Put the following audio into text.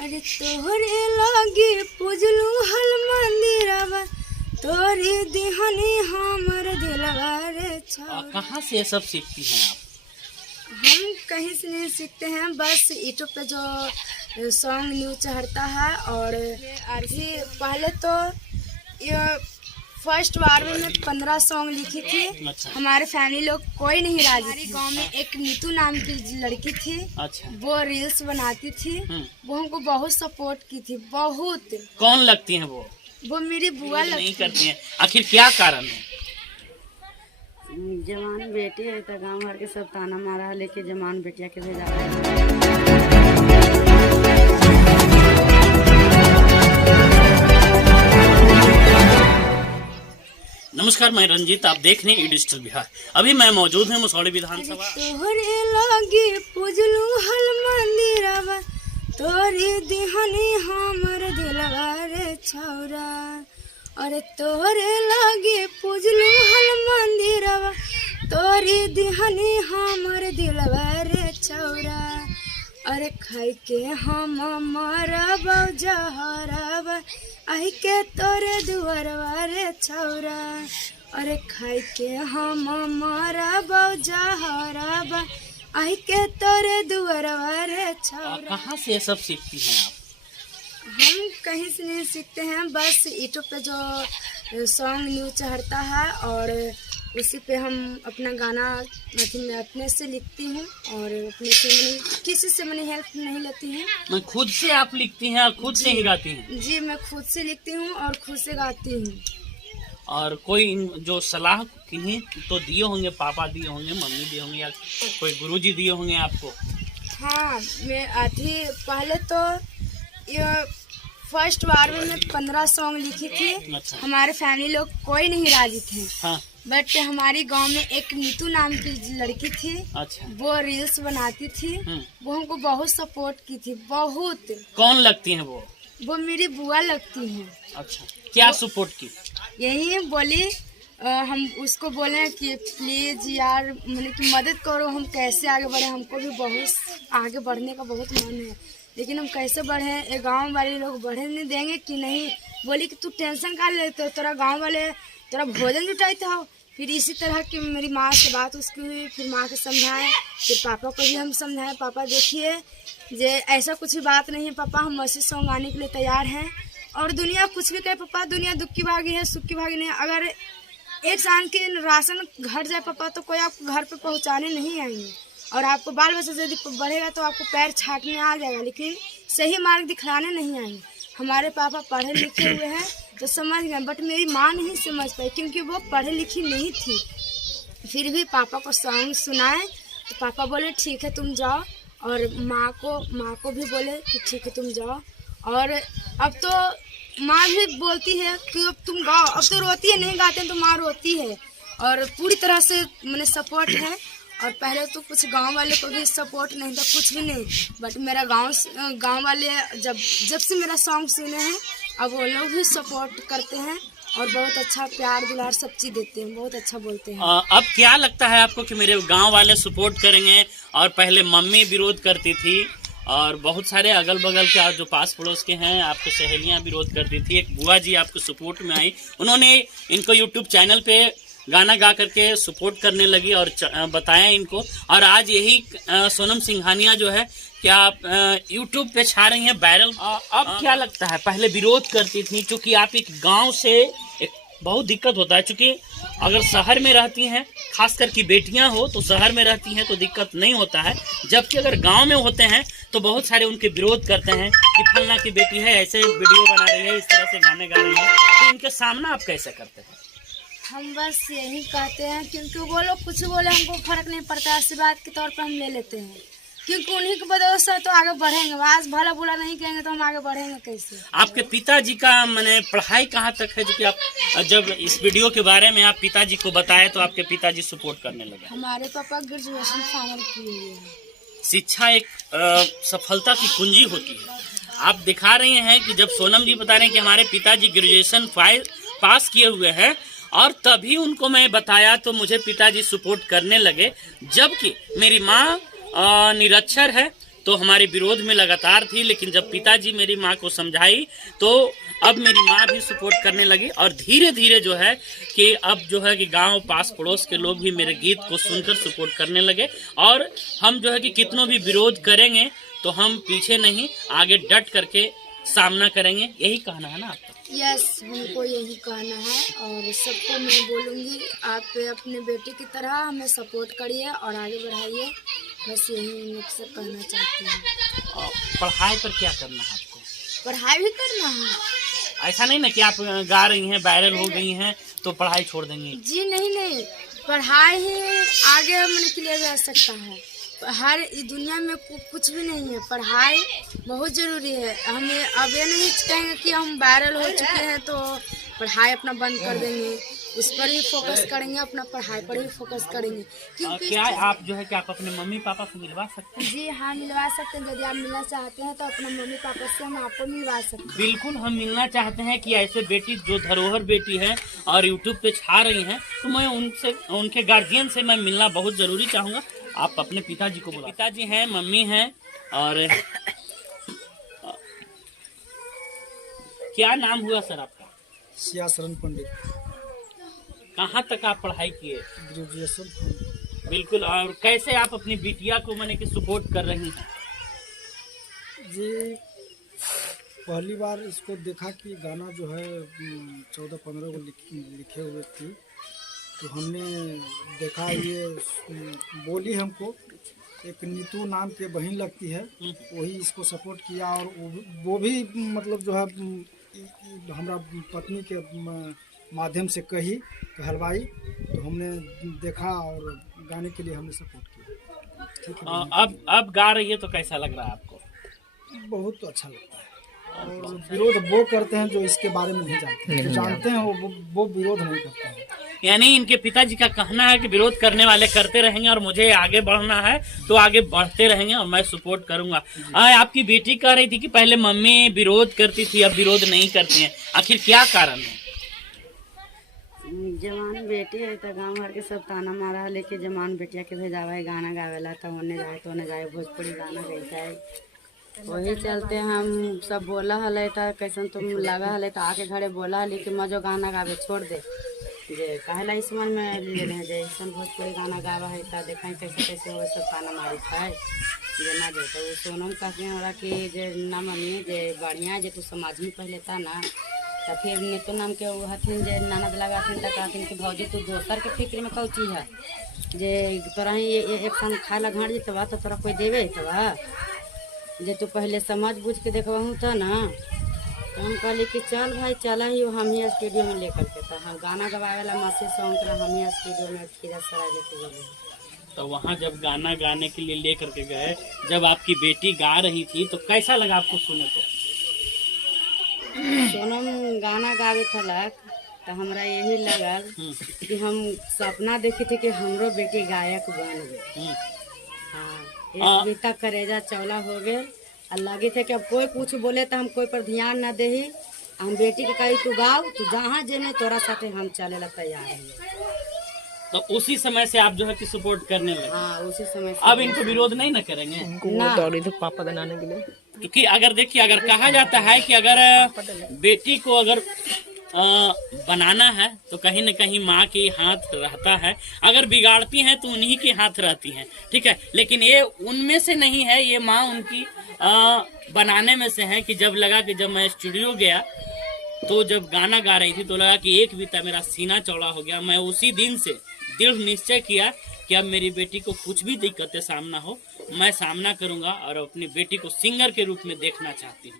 अरे तोहरे लागे पूजलू हल मंदिरवा तोरी दिहनी हमर दिलवा रे छौरा। कहाँ से ये सब सीखती हैं आप? हम कहीं से नहीं सीखते हैं, बस यूट्यूब पे जो सॉन्ग न्यू चढ़ता है। और अभी पहले तो ये फर्स्ट बार में मैं 15 सॉन्ग लिखी थी। अच्छा। हमारे फैमिली लोग कोई नहीं राजी। हमारे गांव में एक नीतू नाम की लड़की थी। अच्छा। वो रील्स बनाती थी। वो हमको बहुत सपोर्ट की थी, बहुत। कौन लगती हैं वो मेरी बुआ नहीं लगती करती हैं, आखिर क्या कारण है? जवान बेटी है तो गाँव भर के सब ताना मारा है, लेके जवान बेटिया के भेजा है। नमस्कार, मैं रंजीत, आप देख रहे हैं डिजिटल बिहार। अभी मैं मौजूद हूँ मसौढ़ी विधानसभा। तोहरे लागे पूजलू हल मंदिरवा तोरी दिहनी हमर दिलवा रे छौरा। अरे तोहरे लागे पूजलू हल मंदिरवा तोरी दिहनी हमर दिलवा रे छौरा। अरे खाई के हम मरब जहरवा आई के तोरे दुआरवा रे छौरा। अरे खाई के हम मरब जहरवा आई के तोरे दुआरवा रे छौरा। कहाँ से ये सब सीखती हैं आप? हम कहीं से नहीं सीखते हैं, बस यूट्यूब पे जो सॉन्ग न्यू चढ़ता है और उसी पे हम अपना गाना मैं अपने से लिखती हूँ और अपने से मैंने किसी से मैंने हेल्प नहीं लेती हूँ। मैं खुद से आप लिखती हैं और खुद से ही गाती हैं? जी, मैं खुद से लिखती हूँ और खुद से गाती हूँ। और कोई जो सलाह किन्हीं तो दिए होंगे, पापा दिए होंगे, मम्मी दिए होंगे, या कोई गुरुजी दिए होंगे आपको? हाँ, मैं आधी पहले तो ये फर्स्ट बार में मैं 15 सॉन्ग लिखी थी। अच्छा। हमारे फैमिली लोग कोई नहीं राजी थे। हाँ। बट हमारे गांव में एक नीतू नाम की लड़की थी। अच्छा। वो रील्स बनाती थी। वो हमको बहुत सपोर्ट की थी, बहुत। कौन लगती हैं वो मेरी बुआ लगती हैं। अच्छा, क्या सपोर्ट की? यही बोली हम उसको बोले कि प्लीज यार मतलब कि मदद करो, हम कैसे आगे बढ़े, हमको भी बहुत आगे बढ़ने का बहुत मन है, लेकिन हम कैसे बढ़े, ये गांव वाले लोग बढ़े नहीं देंगे कि नहीं। बोली कि तू टेंशन का लेते हो, तेरा गांव वाले तेरा भोजन जुटाते हो। फिर इसी तरह की मेरी माँ से बात उसकी हुई, फिर माँ के समझाएं, फिर पापा को भी हम समझाएं, पापा देखिए जे ऐसा कुछ भी बात नहीं है पापा, हम 80 सॉन्ग गाने के लिए तैयार हैं। और दुनिया कुछ भी कहे पापा, दुनिया दुख की भागी है, सुख की भागी नहीं। अगर एक साल के राशन घट जाए पापा तो कोई आपको घर पे पहुंचाने नहीं आएंगे, और आपको बाल बच्चा यदि बढ़ेगा तो आपको पैर छाटने आ जाएगा, लेकिन सही मार्ग दिखलाने नहीं आएंगे। हमारे पापा पढ़े लिखे हुए हैं तो समझ गए, बट मेरी माँ नहीं समझ पाई क्योंकि वो पढ़ी लिखी नहीं थी। फिर भी पापा को सॉन्ग सुनाए तो पापा बोले ठीक है तुम जाओ, और माँ को भी बोले कि ठीक है तुम जाओ। और अब तो माँ भी बोलती है कि अब तुम गाओ, अब तो रोती है, नहीं गाते तो माँ रोती है। और पूरी तरह से मैंने सपोर्ट है। और पहले तो कुछ गांव वाले को भी सपोर्ट नहीं था, कुछ भी नहीं, बट मेरा गांव वाले जब से मेरा सॉन्ग सुने हैं अब वो लोग भी सपोर्ट करते हैं और बहुत अच्छा प्यार दुलार सब चीज़ देते हैं, बहुत अच्छा बोलते हैं। अब क्या लगता है आपको कि मेरे गांव वाले सपोर्ट करेंगे? और पहले मम्मी विरोध करती थी और बहुत सारे अगल बगल के जो पास पड़ोस के हैं आपके सहेलियां विरोध करती थी, एक बुआ जी आपको सपोर्ट में आई, उन्होंने इनको यूट्यूब चैनल पे गाना गा करके सपोर्ट करने लगी और बताया इनको। और आज यही सोनम सिंघानिया जो है क्या यूट्यूब पे छा रही हैं वायरल। अब क्या लगता है, पहले विरोध करती थी क्योंकि आप एक गांव से एक बहुत दिक्कत होता है, क्योंकि अगर शहर में रहती हैं, खासकर की बेटियां हो तो शहर में रहती हैं तो दिक्कत नहीं होता है, जबकि अगर गांव में होते हैं तो बहुत सारे उनके विरोध करते हैं कि फलना की बेटी है, ऐसे वीडियो बना रही है, इस तरह से गाने गा रही है, तो इनके सामना आप कैसे करते हैं? हम बस यही कहते हैं क्योंकि वो लोग कुछ बोले हमको फर्क नहीं पड़ता, आशीर्वाद के तौर पर हम ले लेते हैं, क्योंकि उन्हीं की वजह से तो आगे बढ़ेंगे। आज भला बुरा नहीं कहेंगे तो हम आगे बढ़ेंगे कैसे? आपके पिताजी का मैंने पढ़ाई कहाँ तक है, जो कि आप जब इस वीडियो के बारे में आप पिताजी को बताए तो आपके पिताजी सपोर्ट करने लगे? हमारे पापा ग्रेजुएशन फाइनल किए हुए हैं। शिक्षा एक सफलता की कुंजी होती है। आप दिखा रहे हैं कि जब सोनम जी बता रहे हैं कि हमारे पिताजी ग्रेजुएशन पास किए हुए हैं और तभी उनको मैं बताया तो मुझे पिताजी सपोर्ट करने लगे, जबकि मेरी माँ निरक्षर है, तो हमारे विरोध में लगातार थी, लेकिन जब पिताजी मेरी माँ को समझाई तो अब मेरी माँ भी सपोर्ट करने लगी। और धीरे धीरे जो है कि अब जो है कि गांव पास पड़ोस के लोग भी मेरे गीत को सुनकर सपोर्ट करने लगे। और हम जो है कि कितनों भी विरोध करेंगे तो हम पीछे नहीं, आगे डट करके सामना करेंगे। यही कहना है ना आपका? यस, हमको यही कहना है और सबको मैं बोलूँगी आप अपने बेटे की तरह हमें सपोर्ट करिए और आगे बढ़ाइए। बस यही मैं से कहना चाहती हूँ। और पढ़ाई पर क्या करना है आपको? पढ़ाई भी करना है। ऐसा नहीं ना कि आप गा रही हैं, वायरल हो गई हैं तो पढ़ाई छोड़ देंगी? जी नहीं, पढ़ाई ही आगे मैंने किया जा सकता है। हर दुनिया में कुछ भी नहीं है, पढ़ाई बहुत ज़रूरी है। हमें अब ये नहीं कहेंगे कि हम वायरल हो चुके हैं तो पढ़ाई अपना बंद कर देंगे, उस पर ही फोकस करेंगे, अपना पढ़ाई पर ही फोकस करेंगे। क्योंकि क्या आप जो है कि आप अपने मम्मी पापा से मिलवा सकते हैं? जी हाँ, मिलवा सकते हैं। यदि आप मिलना चाहते हैं तो अपने मम्मी पापा से हम आपको मिलवा सकते हैं। बिल्कुल, हम मिलना चाहते हैं कि ऐसे बेटी जो धरोहर बेटी है और यूट्यूब पे छा रही हैं, तो मैं उनसे, उनके गार्जियन से मैं मिलना बहुत ज़रूरी चाहूँगा। आप अपने पिताजी को बोला। पिताजी हैं, मम्मी हैं, और क्या नाम हुआ सर आपका? सियासरन पंडित। कहाँ तक आप पढ़ाई किए? ग्रेजुएशन। बिल्कुल। और कैसे आप अपनी बिटिया को मैंने कि सपोर्ट कर रही हैं? जी, पहली बार इसको देखा कि गाना जो है 14-15 को लिखे हुए थी, तो हमने देखा, ये बोली हमको, एक नीतू नाम के बहन लगती है, वही इसको सपोर्ट किया। और वो भी मतलब जो है हमारा पत्नी के माध्यम से कहलवाई, तो हमने देखा और गाने के लिए हमने सपोर्ट किया। ठीक है। अब गा रही है तो कैसा लग रहा है आपको? बहुत अच्छा लगता है। और विरोध वो करते हैं जो इसके बारे में नहीं जानते हैं, जो जानते हैं वो विरोध नहीं करते हैं। यानी इनके पिताजी का कहना है कि विरोध करने वाले करते रहेंगे और मुझे आगे बढ़ना है तो आगे बढ़ते रहेंगे और मैं सपोर्ट करूंगा। आपकी बेटी कह रही थी कि पहले मम्मी विरोध करती थी, अब विरोध नहीं करती हैं, आखिर क्या कारण है? जवान बेटी है तो गाँव भर के सब ताना मारा है, लेके जवान बेटिया के भेजावा है गाना गावेला, तो होने जाए तो होने जाए, भोजपुरी गाना गईता है। वही चलते हम सब बोला हल कैसन तुम लगा हल, तो आके घरे बोला हल कि मजो गाना गावे छोड़ दे, जे कहला इस मन में ले रहे जे ऐसा भोजपुरी गाना गावा है, तो देखें कैसे कैसे हो सब ताना मारी है जे ना दे। तो सोनम कहते हैं हमरा कि जे ना मम्मी जे बढ़िया जे तू समाज में पहले था ना, तो फिर नीतू नाम के वो हथिन जे ननद लगा तो कहथिन कि भौजी तू दोसर के फिक्र में कौची है, जे तोरा ही एक संग खाए ला घाट जेतबा तो तोरा कोई देवे तबा, जे तू पहले समझ बुझ के देखबहू था ना। तो हम कहली कि चल भाई चला ही हम ही स्टूडियो में लेकर के, तो हम गाना गवाए वाला मासी सॉन्ग हम ही स्टूडियो में खीरासराय लेके गए। तो वहाँ जब गाना गाने के लिए लेकर के गए, जब आपकी बेटी गा रही थी तो कैसा लगा आपको सुने? तो सोनम गाना गावे थलक तो हमरा यही लगल कि हम सपना देखे थे कि हमरो बेटी गायक बन गए। हाँ, एक बेटा करेजा चौला हो गए और लगे थे कि अब कोई कुछ बोले तो हम कोई पर ध्यान न दे, हम बेटी के कही तू गाओ, तू जहाँ जेने तोरा साथे हम चले ला तैयार है। तो उसी समय से आप जो है कि सपोर्ट करने लगे? हाँ, उसी समय से। अब इनको विरोध नहीं न करेंगे? ना, तो पापा बनाने के लिए, क्योंकि अगर देखिए, अगर कहा जाता है कि अगर बेटी को अगर बनाना है तो कहीं न कहीं माँ के हाथ रहता है, अगर बिगाड़ती हैं तो उन्हीं के हाथ रहती हैं, ठीक है। लेकिन ये उनमें से नहीं है, ये माँ उनकी बनाने में से है। कि जब लगा कि जब मैं स्टूडियो गया तो जब गाना गा रही थी तो लगा कि एक बीता मेरा सीना चौड़ा हो गया। मैं उसी दिन से दृढ़ निश्चय किया कि अब मेरी बेटी को कुछ भी दिक्कतें सामना हो, मैं सामना करूंगा और अपनी बेटी को सिंगर के रूप में देखना चाहती हूँ।